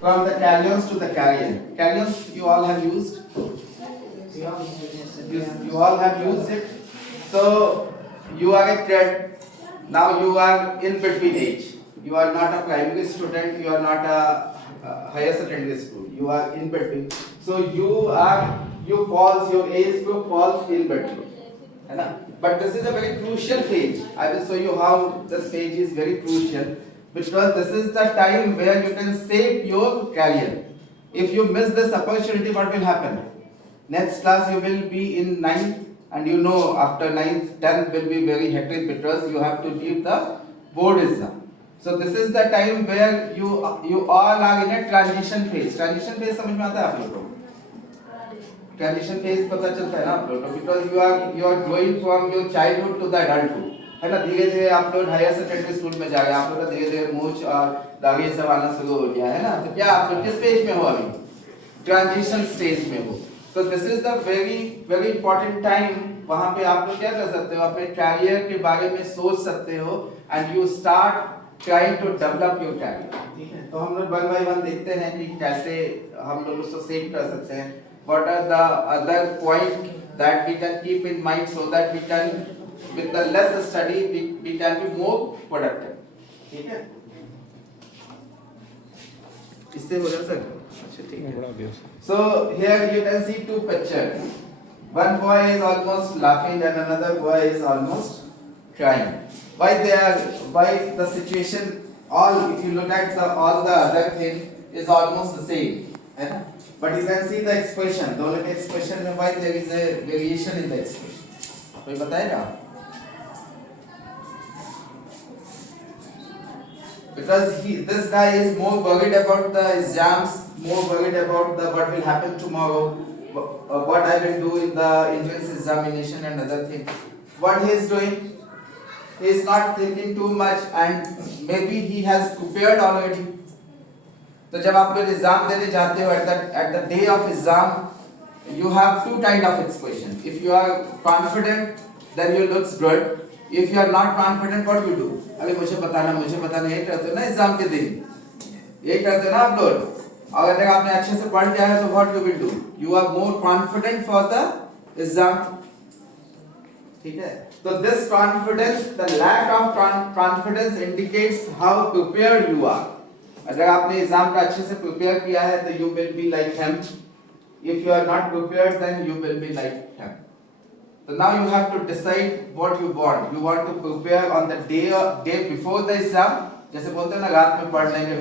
from the karyons to the carrier. Karyons you all have used. You all have used it. So you are a thread. Now you are in between age. You are not a primary student. You are not a higher secondary school. You are in between. So you falls, your age group falls in between. है ना? But this is a very crucial phase. I will show you how this phase is very crucial because this is the time where you can shape your career. If you miss this opportunity, what will happen? Next class you will be in 9th, and you know after 9th, 10th will be very hectic because you have to give the board exam. So this is the time where you all are in a transition phase. Transition phase समझ में आता है आप लोगों को? Transition phase पता चलता है ना आप लोग को because you are growing from your childhood to the adulthood है ना धीरे धीरे आप लोग हायर सेकेंडरी स्कूल में जा रहे हैं आप लोग का धीरे धीरे मूछ और दाढ़ी सब आना शुरू हो गया है ना तो क्या आप लोग किस स्टेज में हो अभी ट्रांजिशन स्टेज में हो तो this is the very very important time वहां पे आप लोग क्या कर सकते हो अपने कैरियर के बारे में सोच सकते हो and you start trying to develop your career ठीक है तो हम लोग वन बाय वन देखते हैं कि कैसे हम लोग उसको सेव कर सकते हैं what are the other point that we can keep in mind so that we can with the less study we can be more productive ठीक है इससे हो जाता है अच्छा ठीक है so here you can see two pictures one boy is almost laughing and another boy is almost crying why the situation all if you look at all the other thing is almost the same है ना but you can see the expression दोनों के expression में why there is a variation in the expression कोई बताएगा because this guy is more worried about the exams more worried about the what will happen tomorrow what I will do in the entrance examination and other things what he is doing he is not thinking too much and maybe he has prepared already तो जब आप लोग exam देने जाते हो at the day of exam you have to kind of expression if you are confident then you looks good if you are not confident what you do अरे मुझे बताना ये करते हो ना एग्जाम के दिन ये करते हो ना आप लोग और अगर आपने अच्छे से पढ़ लिया है तो what you will do you are more confident for the exam ठीक है तो this confidence the lack of confidence indicates how prepared you are अगर आपने एग्जाम का अच्छे से प्रिपेयर किया है तो you will be like him if you are not prepared then you will be like him so now you have to decide what you want to prepare on the day before the exam जैसे बोलते हैं ना रात में पढ़ लेंगे